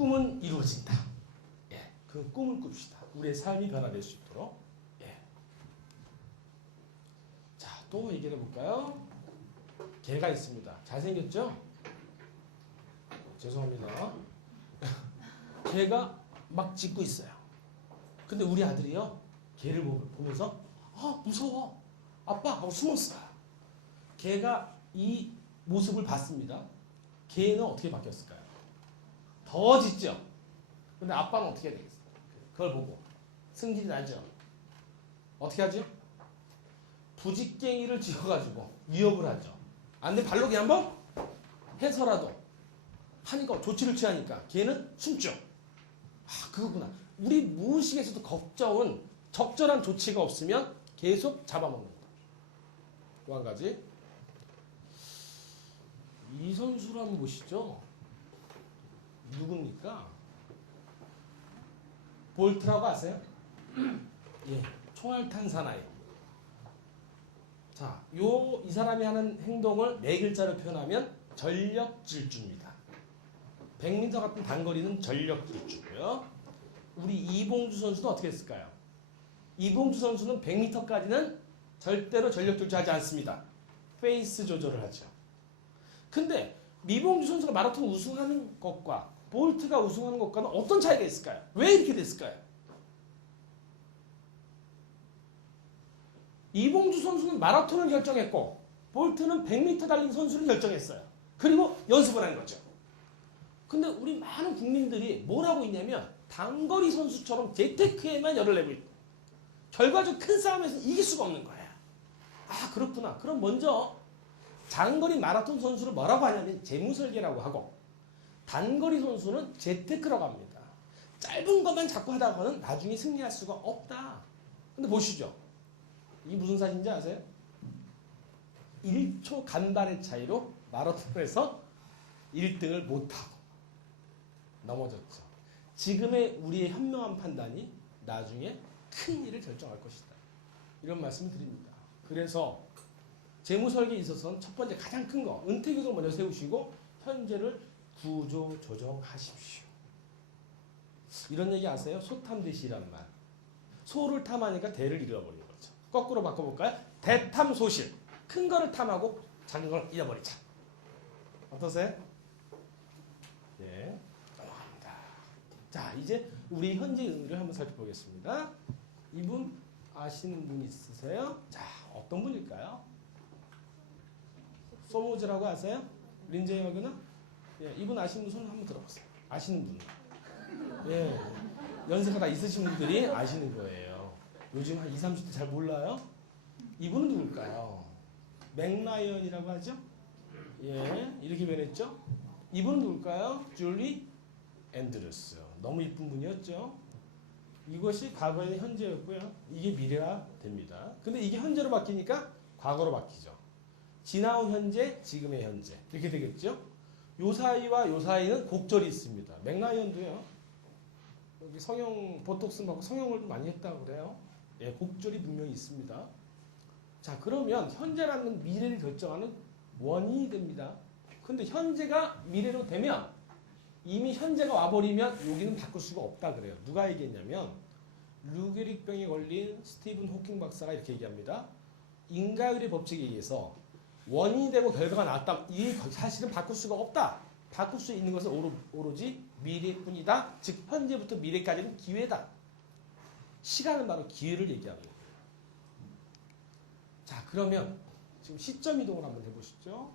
꿈은 이루어진다. 예, 그 꿈을 꿉시다. 우리의 삶이 변화될 수 있도록. 예. 자, 또 얘기해 볼까요? 개가 있습니다. 잘생겼죠? 죄송합니다. 개가 막 짖고 있어요. 근데 우리 아들이요, 개를 보면서 무서워 아빠 하고 숨었어요. 개가 이 모습을 봤습니다. 개는 어떻게 바뀌었을까요? 더 짖죠. 근데 아빠는 어떻게 해야 되겠어요? 그걸 보고 승질이 나죠. 어떻게 하죠? 부직갱이를 지어가지고 위협을 하죠. 안 돼, 발로 그냥 한번 해서라도 하니까 조치를 취하니까 걔는 숨죠. 그거구나. 우리 무의식에서도 걱정은 적절한 조치가 없으면 계속 잡아먹는다. 또 한 가지. 이 선수를 한번 보시죠. 누굽니까? 볼트라고 아세요? 예, 총알탄 사나이. 자, 이 사람이 하는 행동을 네 글자로 표현하면 전력 질주입니다. 100m 같은 단거리는 전력 질주고요. 우리 이봉주 선수는 어떻게 했을까요? 이봉주 선수는 100m까지는 절대로 전력 질주하지 않습니다. 페이스 조절을 하죠. 근데 이봉주 선수가 마라톤 우승하는 것과 볼트가 우승하는 것과는 어떤 차이가 있을까요? 왜 이렇게 됐을까요? 이봉주 선수는 마라톤을 결정했고 볼트는 100m 달린 선수를 결정했어요. 그리고 연습을 한 거죠. 근데 우리 많은 국민들이 뭘 하고 있냐면 단거리 선수처럼 재테크에만 열을 내고 있고 결과적으로 큰 싸움에서 이길 수가 없는 거야. 그렇구나. 그럼 먼저 장거리 마라톤 선수를 뭐라고 하냐면 재무설계라고 하고 단거리 선수는 재테크라고 합니다. 짧은 것만 자꾸 하다가는 나중에 승리할 수가 없다. 근데 보시죠. 이게 무슨 사진인지 아세요? 1초 간발의 차이로 마라톤에서 1등을 못하고 넘어졌죠. 지금의 우리의 현명한 판단이 나중에 큰 일을 결정할 것이다. 이런 말씀을 드립니다. 그래서 재무설계에 있어서는 첫 번째 가장 큰 거 은퇴교도 먼저 세우시고 현재를 구조 조정하십시오. 이런 얘기 아세요? 소탐대시란 말. 소를 탐하니까 대를 잃어버리는 거죠. 거꾸로 바꿔볼까요? 대탐소실. 큰 거를 탐하고 작은 걸 잃어버리자. 어떠세요? 네. 넘어갑니다. 자, 이제 우리 현재 의의를 한번 살펴보겠습니다. 이분 아시는 분 있으세요? 자, 어떤 분일까요? 소모즈라고 아세요? 린제이 마그너? 예, 이분 아시는 분 손 한번 들어보세요. 아시는 분. 예, 연세가 다 있으신 분들이 아시는 거예요. 요즘 한 20, 30대 잘 몰라요? 이분은 누굴까요? 맥라이언이라고 하죠? 예, 이렇게 변했죠? 이분은 누굴까요? 줄리 앤드루스. 너무 이쁜 분이었죠? 이것이 과거의 현재였고요. 이게 미래가 됩니다. 근데 이게 현재로 바뀌니까 과거로 바뀌죠. 지나온 현재, 지금의 현재. 이렇게 되겠죠? 요 사이와 요 사이는 곡절이 있습니다. 맥라이언도요. 여기 성형, 보톡스 받고 성형을 많이 했다고 그래요. 예, 곡절이 분명히 있습니다. 자, 그러면 현재라는 미래를 결정하는 원인이 됩니다. 근데 현재가 미래로 되면 이미 현재가 와버리면 여기는 바꿀 수가 없다 그래요. 누가 얘기했냐면 류게릭병에 걸린 스티븐 호킹 박사가 이렇게 얘기합니다. 인과율의 법칙에 의해서 원인이 되고 결과가 나왔다. 이 사실은 바꿀 수가 없다. 바꿀 수 있는 것은 오로지 미래뿐이다. 즉 현재부터 미래까지는 기회다. 시간은 바로 기회를 얘기하는 거예요. 자, 그러면 지금 시점 이동을 한번 해보시죠.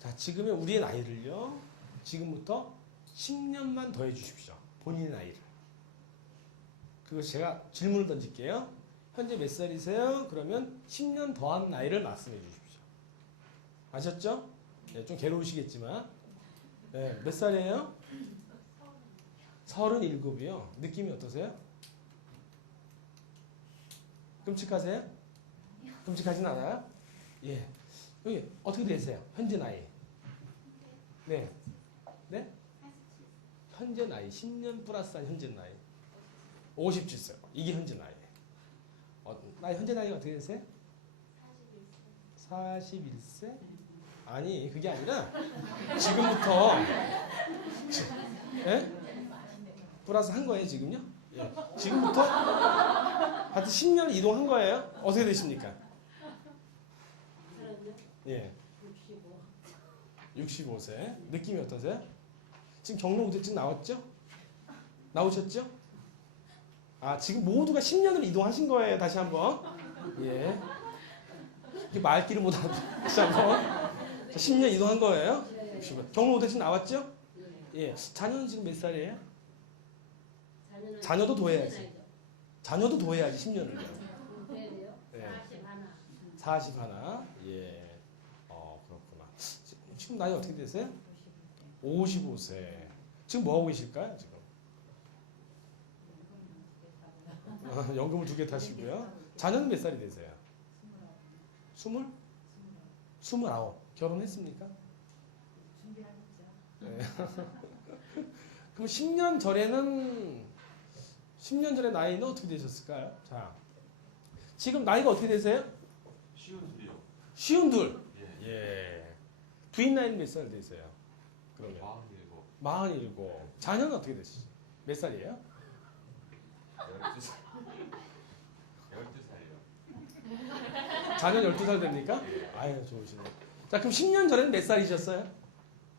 자, 지금의 우리의 나이를요. 지금부터 10년만 더해 주십시오. 본인의 나이를. 그거 제가 질문을 던질게요. 현재 몇 살이세요? 그러면 10년 더한 나이를 말씀해 주십시오. 아셨죠? 네, 좀 괴로우시겠지만. 네, 몇 살이에요? 37이요. 느낌이 어떠세요? 끔찍하세요? 끔찍하진 않아요? 예. 여기 어떻게 되세요? 현재 나이. 네. 네? 현재 나이. 10년 플러스한 현재 나이. 57세. 이게 현재 나이. 나이 현재 나이가 어떻게 되세요? 41세? 아니 그게 아니라 지금부터 예? 플러스 한 거예요 지금요? 예. 지금부터 하여튼 10년을 이동한 거예요. 어떻게 되십니까? 예. 65세. 느낌이 어떠세요? 지금 경로우대증 나왔죠? 나오셨죠? 아 지금 모두가 10년을 이동하신 거예요. 다시 한번. 예. 이렇게 말귀를 못하고 다시 한번. 10년 이동한 거예요. 65. 경로우대증 나왔죠? 예. 자녀는 지금 몇 살이에요? 자녀도 둬야지. 자녀도 둬야지 10년을요. 네. 40 하나. 예. 그렇구나. 지금 나이 어떻게 되세요? 55세. 지금 뭐 하고 계실까요? 지금? 연금을 2개 타시고요. 자녀는 몇 살이 되세요? 20? 29. 결혼했습니까? 네. 그럼 10년 전에 나이는 어떻게 되셨을까요? 자, 지금 나이가 어떻게 되세요? 52요. 52. 예. 예. 부인 나이는 몇 살 되세요? 그러면 47. 자녀는 어떻게 되시죠? 몇 살이에요? 12살. 12살이요. 자녀 12살 됩니까? 예. 아유, 좋으시네. 자, 그럼 10년 전에는 몇 살이셨어요?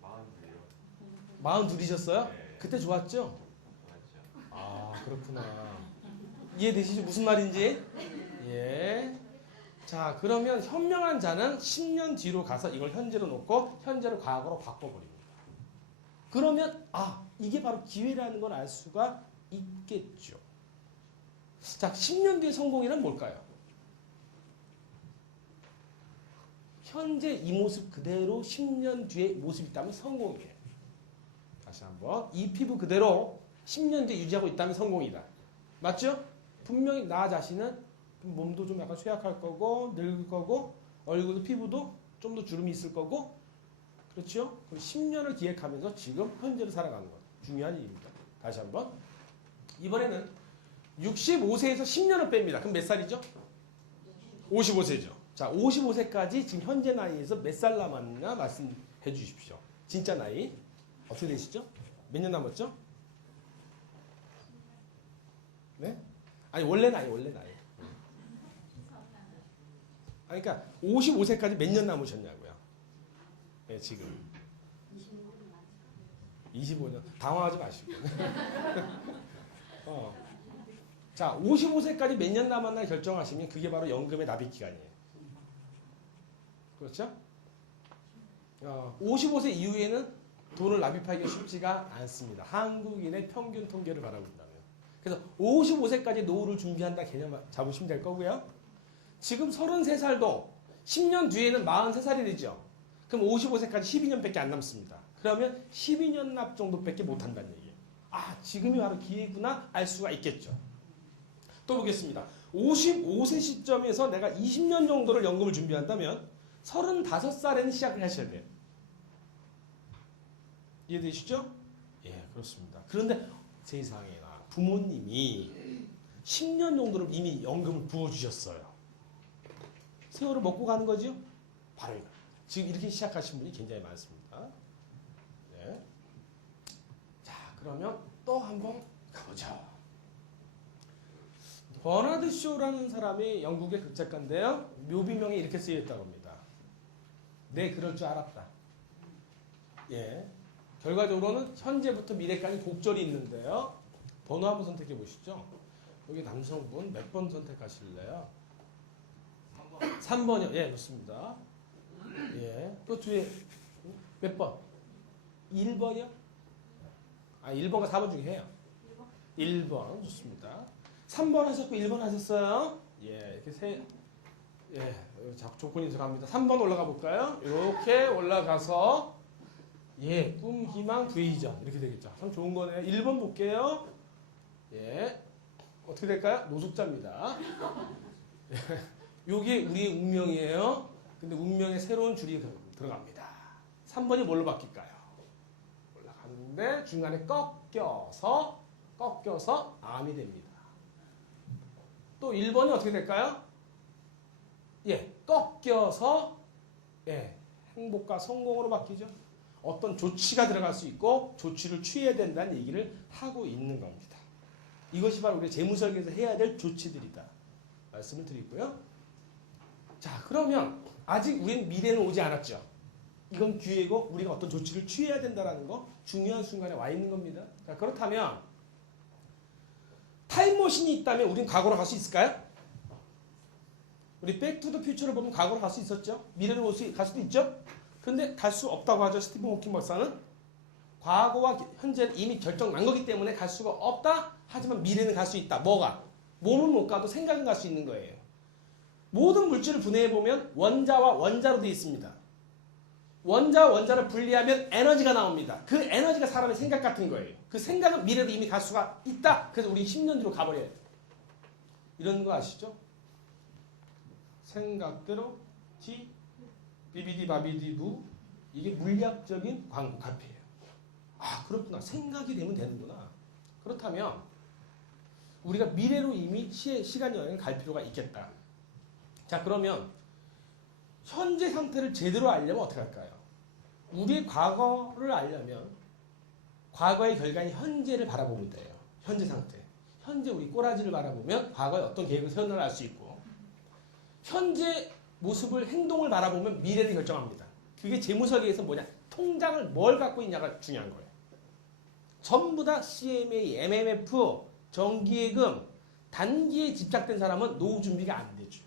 42요. 42이셨어요? 예. 그때 좋았죠? 맞죠. 아, 그렇구나. 이해되시죠? 무슨 말인지? 예. 자, 그러면 현명한 자는 10년 뒤로 가서 이걸 현재로 놓고 현재를 과거로 바꿔버립니다. 그러면 이게 바로 기회라는 걸 알 수가 있겠죠. 자, 10년 뒤의 성공이란 뭘까요? 현재 이 모습 그대로 10년 뒤에 모습이 있다면 성공이에요. 다시 한번. 이 피부 그대로 10년 뒤에 유지하고 있다면 성공이다. 맞죠? 분명히 나 자신은 몸도 좀 약간 쇠약할 거고 늙을 거고 얼굴도 피부도 좀 더 주름이 있을 거고 그렇죠? 그럼 10년을 기획하면서 지금 현재를 살아가는 것 중요한 일입니다. 다시 한번. 이번에는 65세에서 10년을 뺍니다. 그럼 몇 살이죠? 55세죠. 자, 55세까지 지금 현재 나이에서 몇 살 남았느냐 말씀해 주십시오. 진짜 나이 어떻게 되시죠? 몇 년 남았죠? 네? 아니 원래 나이. 그러니까 55세까지 몇 년 남으셨냐고요? 네, 지금 25년. 당황하지 마시고. 자, 55세까지 몇 년 남았나 결정하시면 그게 바로 연금의 납입 기간이에요. 그렇죠? 55세 이후에는 돈을 납입하기가 쉽지가 않습니다. 한국인의 평균 통계를 바라본다면. 그래서 55세까지 노후를 준비한다 개념 잡으시면 될 거고요. 지금 33살도 10년 뒤에는 43살이 되죠. 그럼 55세까지 12년밖에 안 남습니다. 그러면 12년 납 정도밖에 못 한다는 얘기예요. 지금이 바로 기회구나 알 수가 있겠죠. 또 보겠습니다. 55세 시점에서 내가 20년 정도를 연금을 준비한다면 35살에는 시작을 하셔야 돼요. 이해되시죠? 예, 그렇습니다. 그런데 세상에나 부모님이 10년 정도를 이미 연금을 부어주셨어요. 세월을 먹고 가는 거죠? 바로 이거. 지금 이렇게 시작하신 분이 굉장히 많습니다. 네. 자, 그러면 또 한번 가보죠. 버나드 쇼라는 사람이 영국의 극작가인데요. 묘비명에 이렇게 쓰여 있다고 합니다. 네, 그럴 줄 알았다. 예. 결과적으로는 현재부터 미래까지 곡절이 있는데요. 번호 한번 선택해 보시죠. 여기 남성분 몇 번 선택하실래요? 3번이요. 예, 좋습니다. 예. 또 뒤에 몇 번? 1번이요? 1번과 4번 중에 해요. 1번 좋습니다. 3번 하셨고 1번 하셨어요. 예, 이렇게 조건이 들어갑니다. 3번 올라가 볼까요? 이렇게 올라가서 꿈, 희망, 부의전 이렇게 되겠죠. 참 좋은 거네요. 1번 볼게요. 예, 어떻게 될까요? 노숙자입니다. 이게 우리의 운명이에요. 근데 운명에 새로운 줄이 들어갑니다. 3번이 뭘로 바뀔까요? 올라가는데 중간에 꺾여서 암이 됩니다. 또 1번이 어떻게 될까요? 꺾여서 행복과 성공으로 바뀌죠. 어떤 조치가 들어갈 수 있고 조치를 취해야 된다는 얘기를 하고 있는 겁니다. 이것이 바로 우리 재무설계에서 해야 될 조치들이다. 말씀을 드리고요. 자, 그러면 아직 우리는 미래는 오지 않았죠. 이건 기회고 우리가 어떤 조치를 취해야 된다는 거 중요한 순간에 와 있는 겁니다. 자, 그렇다면 타임머신이 있다면 우리는 과거로 갈 수 있을까요? 우리 백투더퓨처를 보면 과거로 갈 수 있었죠. 미래로 갈 수도 있죠. 그런데 갈 수 없다고 하죠. 스티븐 호킹 박사는. 과거와 현재는 이미 결정 난 거기 때문에 갈 수가 없다. 하지만 미래는 갈 수 있다. 뭐가? 몸은 못 가도 생각은 갈 수 있는 거예요. 모든 물질을 분해해 보면 원자와 원자로 되어 있습니다. 원자와 원자를 분리하면 에너지가 나옵니다. 그 에너지가 사람의 생각 같은 거예요. 그 생각은 미래도 이미 갈 수가 있다. 그래서 우리 10년 뒤로 가버려야 돼. 이런 거 아시죠? 생각대로 티 비비디 바비디 부 이게 물리학적인 광고 카피예요. 아, 그렇구나. 생각이 되면 되는구나. 그렇다면 우리가 미래로 이미 시간 여행을 갈 필요가 있겠다. 자, 그러면 현재 상태를 제대로 알려면 어떻게 할까요? 우리의 과거를 알려면 과거의 결과인 현재를 바라보면 돼요. 현재 상태. 현재 우리 꼬라지를 바라보면 과거에 어떤 계획을 세웠나를 알 수 있고 현재 모습을 행동을 바라보면 미래를 결정합니다. 그게 재무설계에서 뭐냐? 통장을 뭘 갖고 있냐가 중요한 거예요. 전부 다 CMA, MMF, 정기예금, 단기에 집착된 사람은 노후 준비가 안 되죠.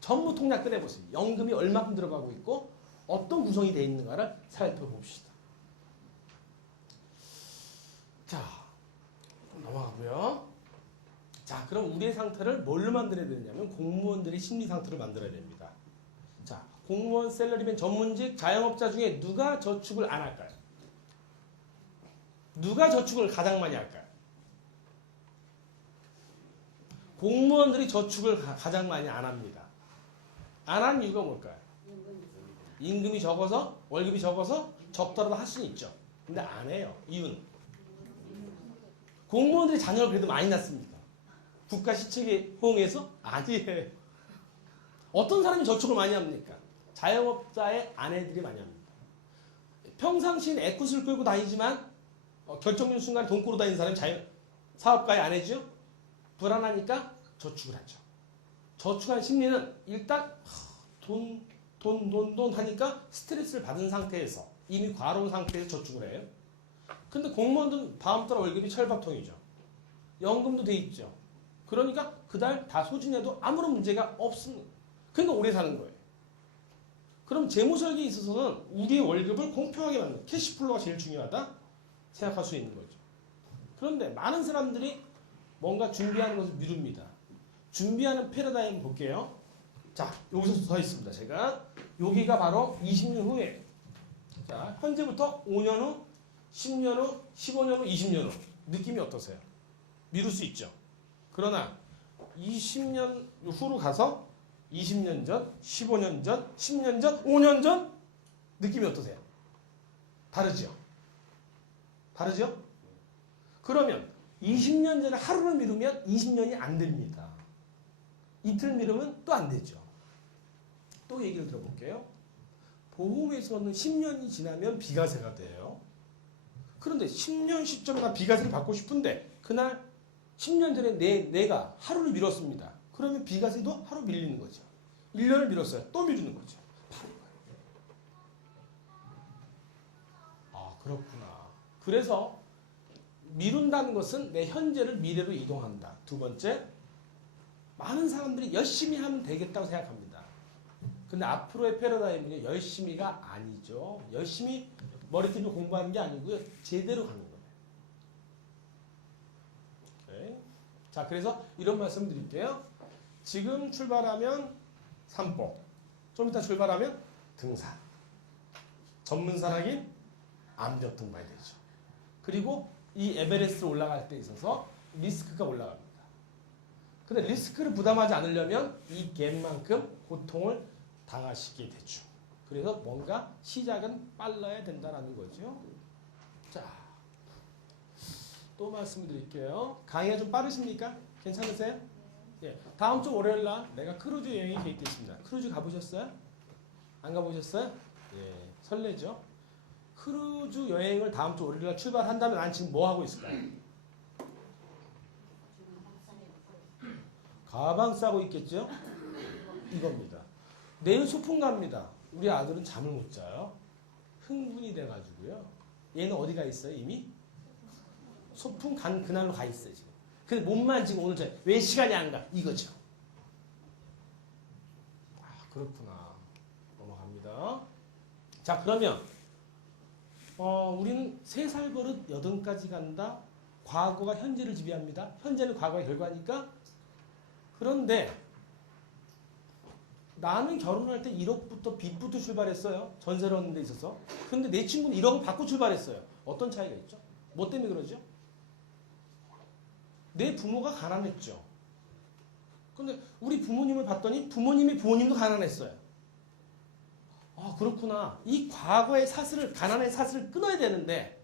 전부 통장 꺼내보세요. 연금이 얼마큼 들어가고 있고 어떤 구성이 되어 있는가를 살펴봅시다. 자, 넘어가고요. 자, 그럼 우리의 상태를 뭘로 만들어야 되냐면 공무원들의 심리 상태를 만들어야 됩니다. 자, 공무원, 셀러리맨, 전문직, 자영업자 중에 누가 저축을 안 할까요? 누가 저축을 가장 많이 할까요? 공무원들이 저축을 가장 많이 안 합니다. 안 하는 이유가 뭘까요? 임금이 적어서, 월급이 적어서 적더라도 할 수는 있죠. 근데 안 해요. 이유는 공무원들이 자녀를 그래도 많이 낳습니다. 국가 시책에 호응해서? 아니에요. 어떤 사람이 저축을 많이 합니까? 자영업자의 아내들이 많이 합니다. 평상시엔 에쿠스를 끌고 다니지만 결정적 순간에 돈 끌고 다니는 사람이 사업가의 아내죠. 불안하니까 저축을 하죠. 저축한 심리는 일단 돈 하니까 스트레스를 받은 상태에서 이미 과로운 상태에서 저축을 해요. 근데 공무원들은 다음 달 월급이 철밥통이죠. 연금도 돼 있죠. 그러니까 그달 다 소진해도 아무런 문제가 없습니다. 그러니까 오래 사는 거예요. 그럼 재무설계에 있어서는 우리의 월급을 공평하게 만드는 캐시플로우가 제일 중요하다 생각할 수 있는 거죠. 그런데 많은 사람들이 뭔가 준비하는 것을 미룹니다. 준비하는 패러다임 볼게요. 자, 여기서 서 있습니다. 제가 여기가 바로 20년 후에 자, 현재부터 5년 후, 10년 후, 15년 후, 20년 후 느낌이 어떠세요? 미룰 수 있죠. 그러나 20년 후로 가서 20년 전, 15년 전, 10년 전, 5년 전 느낌이 어떠세요? 다르죠? 다르죠? 그러면 20년 전에 하루를 미루면 20년이 안 됩니다. 이틀 미루면 또 안 되죠. 또 얘기를 들어볼게요. 보험에서는 10년이 지나면 비과세가 돼요. 그런데 10년 시점에 나 비과세를 받고 싶은데 그날 10년 전에 내가 하루를 미뤘습니다. 그러면 비과세도 하루 밀리는 거죠. 1년을 미뤘어요. 또 미루는 거죠. 바로 이거예요. 아, 그렇구나. 그래서 미룬다는 것은 내 현재를 미래로 이동한다. 두 번째, 많은 사람들이 열심히 하면 되겠다고 생각합니다. 근데 앞으로의 패러다임은요, 열심히가 아니죠. 열심히 머리띠로 공부하는 게 아니고요, 제대로 가는 거예요. 오케이. 자, 그래서 이런 말씀 드릴게요. 지금 출발하면 산보, 좀 이따 출발하면 등산, 전문산악인 암벽 등반이 되죠. 그리고 이 에베레스트를 올라갈 때 있어서 리스크가 올라갑니다. 근데 리스크를 부담하지 않으려면 이 갭만큼 고통을 당하시게 되죠. 그래서 뭔가 시작은 빨라야 된다는 거죠. 자, 또 말씀드릴게요. 강의가 좀 빠르십니까? 괜찮으세요? 예, 다음 주 월요일 날 내가 크루즈 여행이 계획되어 있습니다. 크루즈 가보셨어요? 안 가보셨어요? 예, 설레죠? 크루즈 여행을 다음 주 월요일날 출발한다면 난 지금 뭐 하고 있을까요? 가방 싸고 있겠죠? 이겁니다. 내일 소풍 갑니다. 우리 아들은 잠을 못 자요. 흥분이 돼가지고요. 얘는 어디 가 있어요 이미? 소풍 간 그날로 가 있어요 지금. 근데 몸만 지금 오늘 왜 시간이 안 가? 이거죠. 아 그렇구나. 넘어갑니다. 자 그러면 우리는 3살 버릇 8까지 간다. 과거가 현재를 지배합니다. 현재는 과거의 결과니까. 그런데 나는 결혼할 때 1억부터 빚부터 출발했어요. 전세를 얻는 데 있어서. 근데 내 친구는 1억을 받고 출발했어요. 어떤 차이가 있죠? 뭐 때문에 그러죠? 내 부모가 가난했죠. 근데 우리 부모님을 봤더니 부모님의 부모님도 가난했어요. 아 그렇구나. 이 과거의 사슬을 가난의 사슬을 끊어야 되는데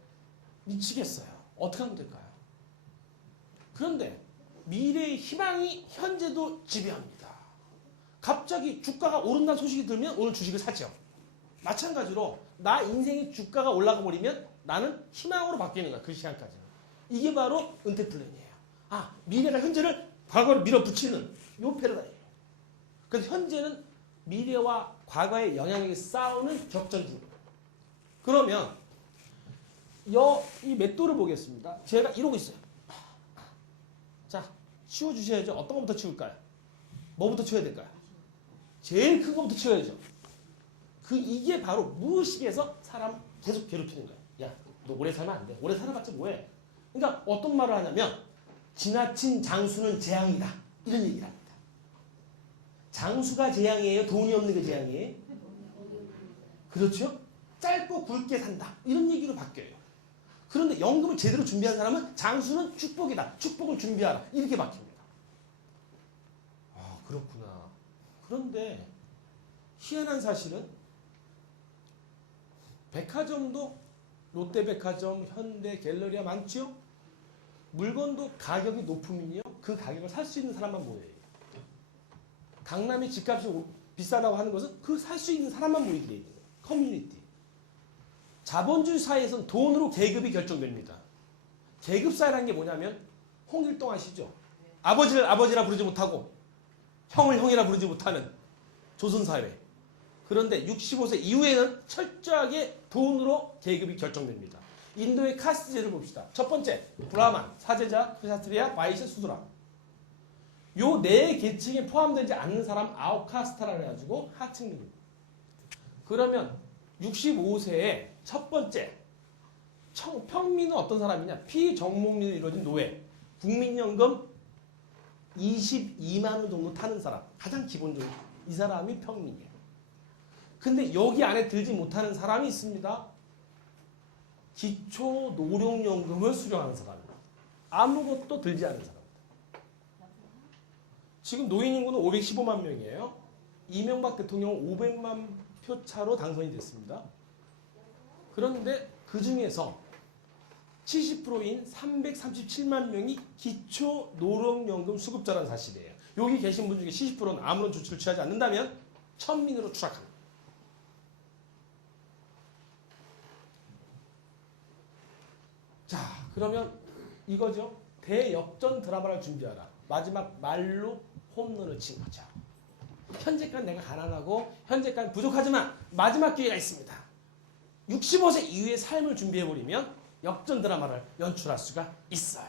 미치겠어요. 어떻게 하면 될까요? 그런데 미래의 희망이 현재도 지배합니다. 갑자기 주가가 오른다는 소식이 들면 오늘 주식을 사죠. 마찬가지로 나 인생의 주가가 올라가 버리면 나는 희망으로 바뀌는 거야. 그 시간까지는. 이게 바로 은퇴 플랜이에요. 아 미래가 현재를 과거로 밀어붙이는 요 패러다임이에요. 그래서 현재는 미래와 과거의 영향력이 싸우는 격전 중입니다. 그러면 이 맷돌을 보겠습니다. 제가 이러고 있어요. 자 치워주셔야죠. 어떤 것부터 치울까요? 뭐부터 치워야 될까요? 제일 큰 것부터 치워야죠. 이게 바로 무의식에서 사람 계속 괴롭히는 거예요. 야, 너 오래 살면 안 돼. 오래 살아봤자 뭐해? 그러니까 어떤 말을 하냐면 지나친 장수는 재앙이다. 이런 얘기를 합니다. 장수가 재앙이에요? 돈이 없는 게 재앙이에요? 그렇죠? 짧고 굵게 산다. 이런 얘기로 바뀌어요. 그런데 연금을 제대로 준비한 사람은 장수는 축복이다. 축복을 준비하라. 이렇게 바뀝니다. 아, 그렇구나. 그런데 희한한 사실은 백화점도 롯데백화점, 현대, 갤러리아 많죠? 물건도 가격이 높으면요. 그 가격을 살 수 있는 사람만 모여요. 강남의 집값이 비싸다고 하는 것은 그 살 수 있는 사람만 모이게 돼요. 커뮤니티. 자본주의 사회에서는 돈으로 계급이 결정됩니다. 계급사회라는 게 뭐냐면 홍길동 아시죠? 아버지를 아버지라 부르지 못하고 형을 형이라 부르지 못하는 조선사회. 그런데 65세 이후에는 철저하게 돈으로 계급이 결정됩니다. 인도의 카스트제를 봅시다. 첫 번째, 브라만, 사제자, 크샤트리아, 바이시, 수드라. 요 네 계층에 포함되지 않는 사람 아웃카스트라고 해가지고 하층민입니다. 그러면 65세에 첫 번째 평민은 어떤 사람이냐? 피정목민으로 이루어진 노예, 국민연금 22만 원 정도 타는 사람, 가장 기본적으로 이 사람이 평민이에요. 근데 여기 안에 들지 못하는 사람이 있습니다. 기초 노령연금을 수령하는 사람입니다. 아무것도 들지 않은 사람. 지금 노인 인구는 515만 명이에요. 이명박 대통령은 500만 표 차로 당선이 됐습니다. 그런데 그 중에서 70%인 337만 명이 기초 노령연금 수급자라는 사실이에요. 여기 계신 분 중에 70%는 아무런 조치를 취하지 않는다면 천민으로 추락합니다. 자, 그러면 이거죠. 대역전 드라마를 준비하라. 마지막 말로 홈런을 친 거죠. 현재까지 내가 가난하고 현재까지 부족하지만 마지막 기회가 있습니다. 65세 이후의 삶을 준비해버리면 역전 드라마를 연출할 수가 있어요.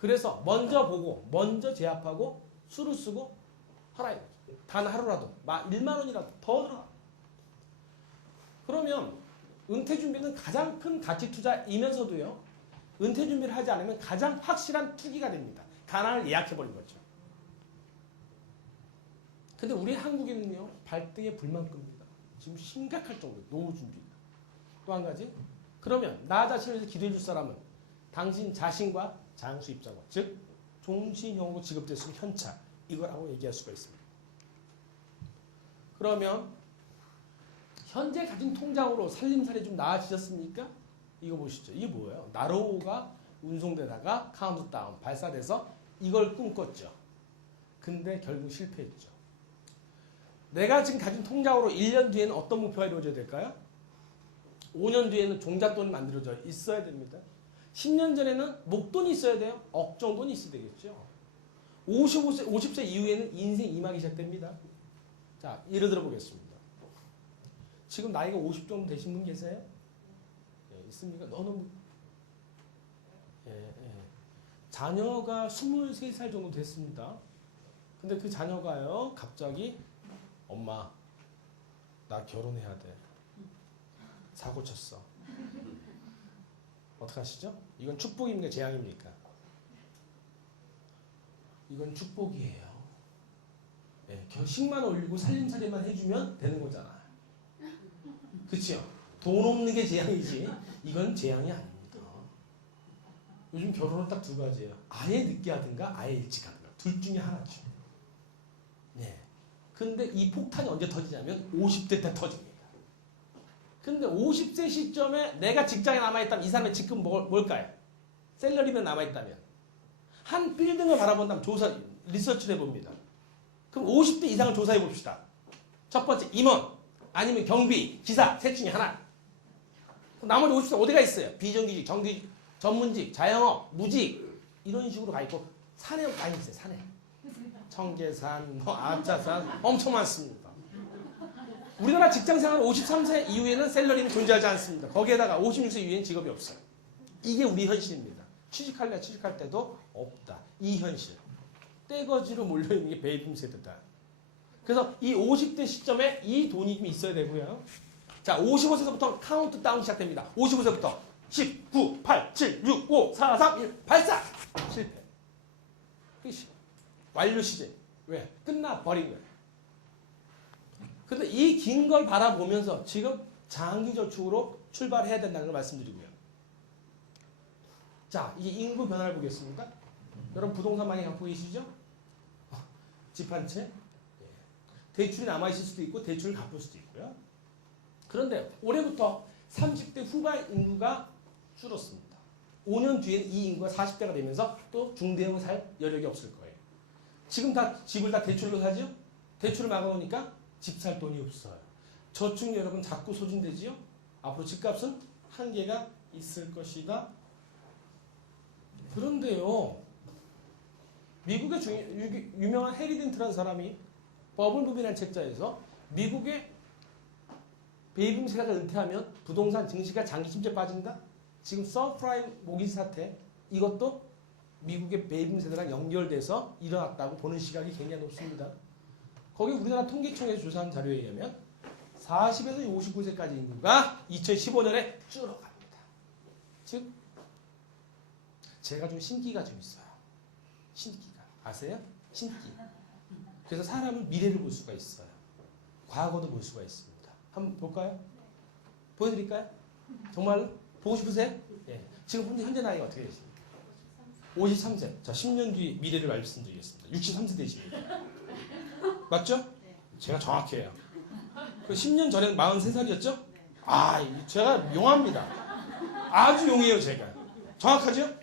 그래서 먼저 보고 먼저 제압하고 수를 쓰고 하라. 단 하루라도 1만 원이라도 더 들어. 그러면 은퇴 준비는 가장 큰 가치 투자이면서도요. 은퇴 준비를 하지 않으면 가장 확실한 투기가 됩니다. 가난을 예약해버린 거죠. 근데 우리 한국인은요. 발등에 불만 끕니다. 지금 심각할 정도로 노후 준비. 또 한 가지. 그러면 나 자신을 위해서 기도해 줄 사람은 당신 자신과 장수 입장권. 즉 종신형으로 지급될 수 있는 현찰. 이거라고 얘기할 수가 있습니다. 그러면 현재 가진 통장으로 살림살이 좀 나아지셨습니까? 이거 보시죠. 이게 뭐예요? 나로우가 운송되다가 카운트다운 발사돼서 이걸 꿈꿨죠. 근데 결국 실패했죠. 내가 지금 가진 통장으로 1년 뒤에는 어떤 목표가 이루어져야 될까요? 5년 뒤에는 종잣돈이 만들어져 있어야 됩니다. 10년 전에는 목돈이 있어야 돼요. 억정돈이 있어야 되겠죠. 50세 이후에는 인생 2막이 시작됩니다. 자, 예를 들어 보겠습니다. 지금 나이가 50 정도 되신 분 계세요? 예, 있습니까? 너무 자녀가 23살 정도 됐습니다. 근데 그 자녀가요, 갑자기 엄마, 나 결혼해야 돼. 사고 쳤어. 어떡하시죠? 이건 축복입니까? 재앙입니까? 이건 축복이에요. 예, 결식만 올리고 살림살이만 해주면 되는 거잖아. 그치요? 돈 없는 게 재앙이지. 이건 재앙이 아닙니다. 요즘 결혼은 딱 두 가지예요. 아예 늦게 하든가 아예 일찍 하든가. 둘 중에 하나죠. 네. 근데 이 폭탄이 언제 터지냐면 50대 때 터집니다. 근데 50세 시점에 내가 직장에 남아있다면 이 사람의 직급 뭘까요? 셀러리면 남아있다면. 한 빌딩을 바라본다면 리서치를 해봅니다. 그럼 50대 이상을 조사해 봅시다. 첫 번째 임원, 아니면 경비, 기사, 셋 중에 하나. 그럼 나머지 50대 어디가 있어요? 비정규직, 정규직, 전문직, 자영업, 무직 이런 식으로 가 있고 산에 많이 있어요. 산에. 청계산, 아차산 엄청 많습니다. 우리나라 직장생활 53세 이후에는 샐러리는 존재하지 않습니다. 거기에다가 56세 이후에는 직업이 없어요. 이게 우리 현실입니다. 취직할 때도 없다. 이 현실. 떼거지로 몰려있는 게 베이비 세대다. 그래서 이 50대 시점에 이 돈이 좀 있어야 되고요. 자, 55세부터 카운트 다운 시작됩니다. 55세부터 10, 9, 8, 7, 6, 5, 4, 3, 1, 발사! 실패. 끝이. 완료 시제. 왜? 끝나버린 거예요. 근데 이 긴 걸 바라보면서 지금 장기저축으로 출발해야 된다는 걸 말씀드리고요. 자, 이제 인구 변화를 보겠습니다. 여러분 부동산 많이 갖고 계시죠? 집 한 채? 대출이 남아있을 수도 있고 대출을 갚을 수도 있고요. 그런데 올해부터 30대 후반 인구가 줄었습니다. 5년 뒤에는 이 인구가 40대가 되면서 또 중대형을 살 여력이 없을 거예요. 지금 다 집을 다 대출로 사죠? 대출을 막아놓으니까 집 살 돈이 없어요. 저축 여러분 자꾸 소진되지요? 앞으로 집값은 한계가 있을 것이다. 그런데요, 미국의 유명한 해리 딘트라는 사람이 버블붐이라는 책자에서 미국의 베이비 세대가 은퇴하면 부동산 증시가 장기 침체 빠진다? 지금 서프라임 모기지 사태, 이것도 미국의 베이비 세대랑 연결돼서 일어났다고 보는 시각이 굉장히 높습니다. 거기 우리나라 통계청에서 조사한 자료에 의하면 40에서 59세까지 인구가 2015년에 줄어갑니다. 즉 제가 좀 신기가 좀 있어요. 신기가. 아세요? 신기. 그래서 사람은 미래를 볼 수가 있어요. 과거도 볼 수가 있습니다. 한번 볼까요? 보여드릴까요? 정말로? 보고 싶으세요? 예. 지금 현재 나이가 어떻게 되십니까? 53세. 자, 10년 뒤 미래를 말씀드리겠습니다. 63세 되십니다. 맞죠? 제가 정확해요. 그 10년 전에는 43살이었죠? 아, 제가 용합니다. 아주 용해요, 제가. 정확하죠?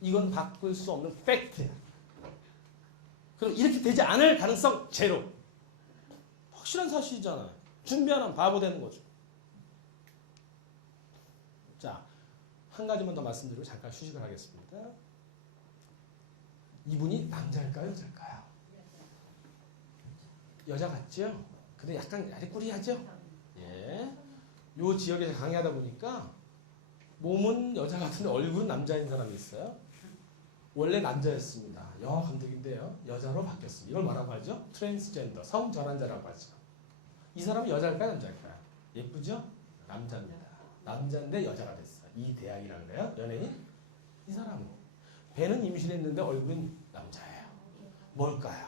이건 바꿀 수 없는 팩트야. 그럼 이렇게 되지 않을 가능성 제로. 확실한 사실이잖아요. 준비 안 하면 바보 되는 거죠. 자, 한 가지만 더 말씀드리고 잠깐 휴식을 하겠습니다. 이분이 남자일까요? 여자일까요? 여자 같죠? 근데 약간 야리꾸리하죠? 예. 요 지역에서 강의하다 보니까 몸은 여자 같은데 얼굴은 남자인 사람이 있어요. 원래 남자였습니다. 영화 감독인데요. 여자로 바뀌었습니다. 이걸 뭐라고 하죠? 트랜스젠더, 성전환자라고 하죠. 이 사람은 여자일까요? 남자일까요? 예쁘죠? 남자입니다. 남자인데 여자가 됐어요. 이대학이라는 거예요. 연예인? 이 사람은 배는 임신했는데 얼굴은 남자예요. 뭘까요?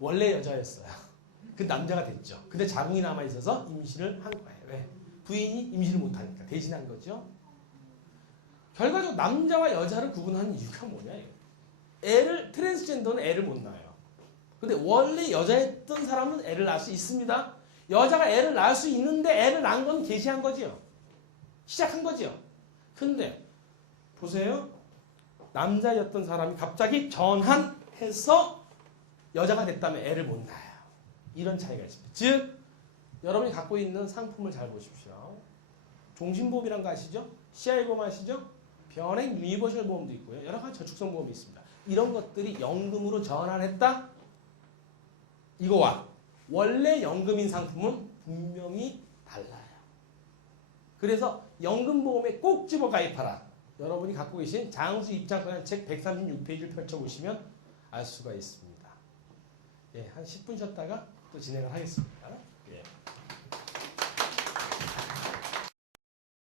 원래 여자였어요. 그 남자가 됐죠. 근데 자궁이 남아있어서 임신을 한 거예요. 왜? 부인이 임신을 못하니까 대신한 거죠. 결과적으로 남자와 여자를 구분하는 이유가 뭐냐? 트랜스젠더는 애를 못 낳아요. 근데 원래 여자였던 사람은 애를 낳을 수 있습니다. 여자가 애를 낳을 수 있는데 애를 낳은 건 계시한 거지요. 시작한 거지요. 근데 보세요. 남자였던 사람이 갑자기 전환해서 여자가 됐다면 애를 못 낳아요. 이런 차이가 있습니다. 즉 여러분이 갖고 있는 상품을 잘 보십시오. 종신보험이란 거 아시죠? CI보험 아시죠? 변액 유니버셜 보험도 있고요. 여러 가지 저축성 보험이 있습니다. 이런 것들이 연금으로 전환했다? 이거와 원래 연금인 상품은 분명히 달라요. 그래서 연금보험에 꼭 집어 가입하라. 여러분이 갖고 계신 장수 입장권한 책 136페이지를 펼쳐보시면 알 수가 있습니다. 예, 한 10분 쉬었다가 또 진행을 하겠습니다.